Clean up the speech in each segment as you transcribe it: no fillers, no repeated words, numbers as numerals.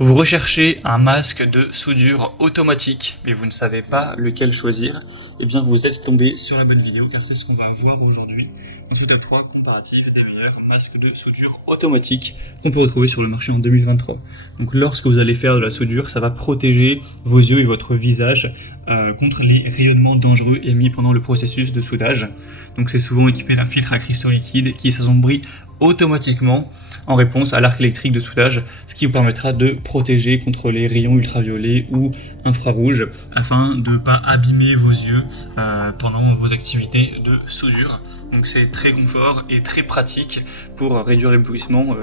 Vous recherchez un masque de soudure automatique, mais vous ne savez pas lequel choisir, eh bien vous êtes tombé sur la bonne vidéo car c'est ce qu'on va voir aujourd'hui. On se top 3 comparatif des meilleurs masques de soudure automatique qu'on peut retrouver sur le marché en 2023. Donc lorsque vous allez faire de la soudure, ça va protéger vos yeux et votre visage contre les rayonnements dangereux émis pendant le processus de soudage. Donc c'est souvent équipé d'un filtre à cristaux liquides qui s'assombrit automatiquement en réponse à l'arc électrique de soudage, ce qui vous permettra de protéger contre les rayons ultraviolets ou infrarouges afin de ne pas abîmer vos yeux pendant vos activités de soudure. Donc c'est très confort et très pratique pour réduire l'éblouissement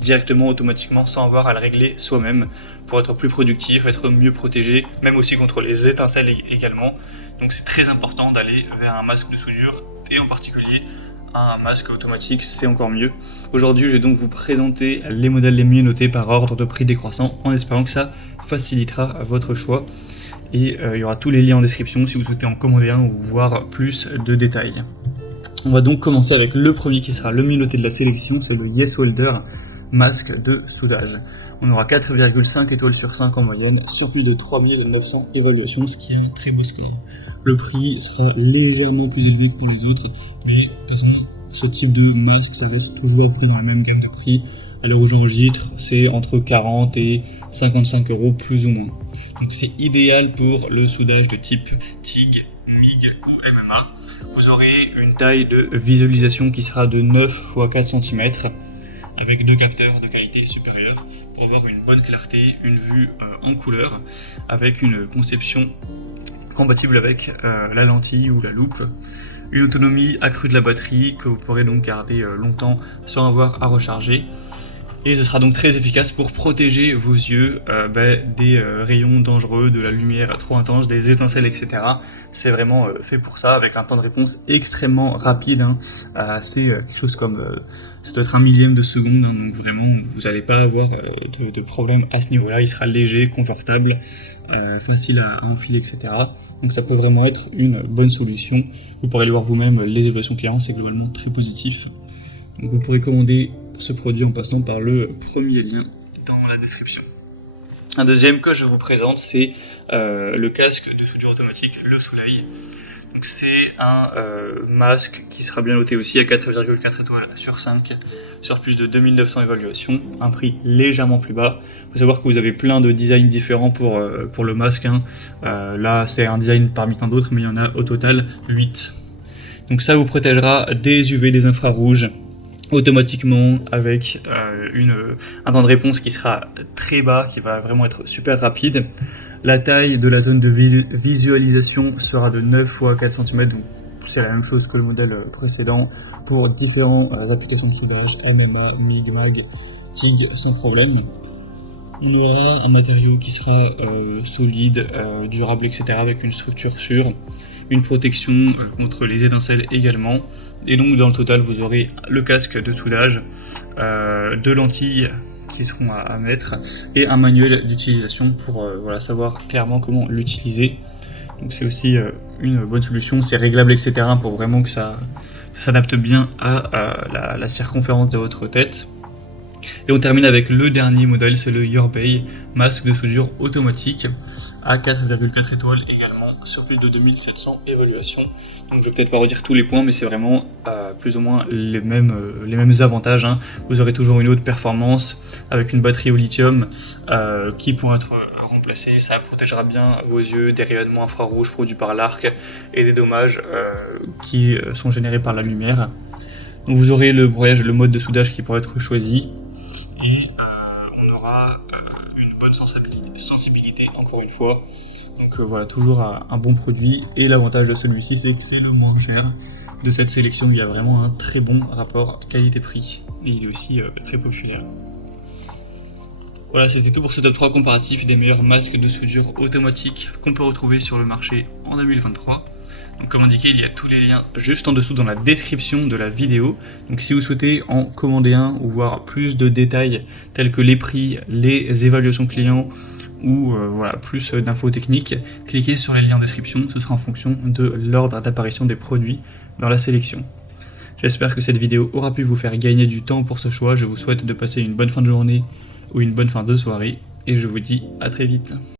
directement, automatiquement, sans avoir à le régler soi-même, pour être plus productif, être mieux protégé, même aussi contre les étincelles également. Donc c'est très important d'aller vers un masque de soudure et en particulier un masque automatique, c'est encore mieux. Aujourd'hui, je vais donc vous présenter les modèles les mieux notés par ordre de prix décroissant, en espérant que ça facilitera votre choix. Et il y aura tous les liens en description si vous souhaitez en commander un ou voir plus de détails. On va donc commencer avec le premier qui sera le mieux noté de la sélection, c'est le YesWelder masque de soudage. On aura 4,5 étoiles sur 5 en moyenne, sur plus de 3900 évaluations, ce qui est un très beau score. Le prix sera légèrement plus élevé que pour les autres, mais de toute façon, ce type de masque, ça reste toujours à peu près dans la même gamme de prix. À l'heure où j'enregistre, c'est entre 40 et 55 euros plus ou moins. Donc c'est idéal pour le soudage de type TIG, MIG ou MMA. Vous aurez une taille de visualisation qui sera de 9 x 4 cm avec deux capteurs de qualité supérieure pour avoir une bonne clarté, une vue en couleur avec une conception compatible avec la lentille ou la loupe, une autonomie accrue de la batterie que vous pourrez donc garder longtemps sans avoir à recharger. Et ce sera donc très efficace pour protéger vos yeux des rayons dangereux, de la lumière trop intense, des étincelles, etc. C'est vraiment fait pour ça, avec un temps de réponse extrêmement rapide. C'est quelque chose comme, ça doit être 1/1000 de seconde, donc vraiment vous n'allez pas avoir de problème à ce niveau-là. Il sera léger, confortable, facile à enfiler, etc. Donc ça peut vraiment être une bonne solution. Vous pourrez aller voir vous-même les évaluations clients, c'est globalement très positif. Donc vous pourrez commander ce produit en passant par le premier lien dans la description. Un deuxième que je vous présente, c'est le casque de soudure automatique, le Soleil. Donc c'est un masque qui sera bien noté aussi à 4,4 étoiles sur 5, sur plus de 2900 évaluations, un prix légèrement plus bas. Il faut savoir que vous avez plein de designs différents pour le masque. Là c'est un design parmi tant d'autres, mais il y en a au total 8. Donc ça vous protégera des UV, des infrarouges, automatiquement avec un temps de réponse qui sera très bas, qui va vraiment être super rapide. La taille de la zone de visualisation sera de 9 x 4 cm, donc c'est la même chose que le modèle précédent pour différentes applications de soudage, MMA, MIG, MAG, TIG sans problème. On aura un matériau qui sera solide, durable, etc. avec une structure sûre, une protection contre les étincelles également. Et donc dans le total vous aurez le casque de soudage, deux lentilles qui seront à mettre et un manuel d'utilisation pour savoir clairement comment l'utiliser. Donc c'est aussi une bonne solution, c'est réglable, etc. pour vraiment que ça s'adapte bien à la circonférence de votre tête. Et on termine avec le dernier modèle, c'est le Yourbay masque de soudure automatique à 4,4 étoiles également, sur plus de 2700 évaluations. Donc je vais peut-être pas redire tous les points, mais c'est vraiment plus ou moins les mêmes avantages. Vous aurez toujours une haute performance avec une batterie au lithium qui pourra être remplacée. Ça protégera bien vos yeux des rayonnements infrarouges produits par l'arc et des dommages qui sont générés par la lumière. Donc vous aurez le broyage, le mode de soudage qui pourra être choisi, et on aura une bonne sensibilité encore une fois. Donc voilà, toujours un bon produit, et l'avantage de celui-ci c'est que c'est le moins cher de cette sélection. Il y a vraiment un très bon rapport qualité-prix et il est aussi très populaire. Voilà, c'était tout pour ce top 3 comparatif des meilleurs masques de soudure automatique qu'on peut retrouver sur le marché en 2023. Donc comme indiqué, il y a tous les liens juste en dessous dans la description de la vidéo. Donc si vous souhaitez en commander un ou voir plus de détails tels que les prix, les évaluations clients ou plus d'infos techniques, cliquez sur les liens en description, ce sera en fonction de l'ordre d'apparition des produits dans la sélection. J'espère que cette vidéo aura pu vous faire gagner du temps pour ce choix. Je vous souhaite de passer une bonne fin de journée ou une bonne fin de soirée, et je vous dis à très vite.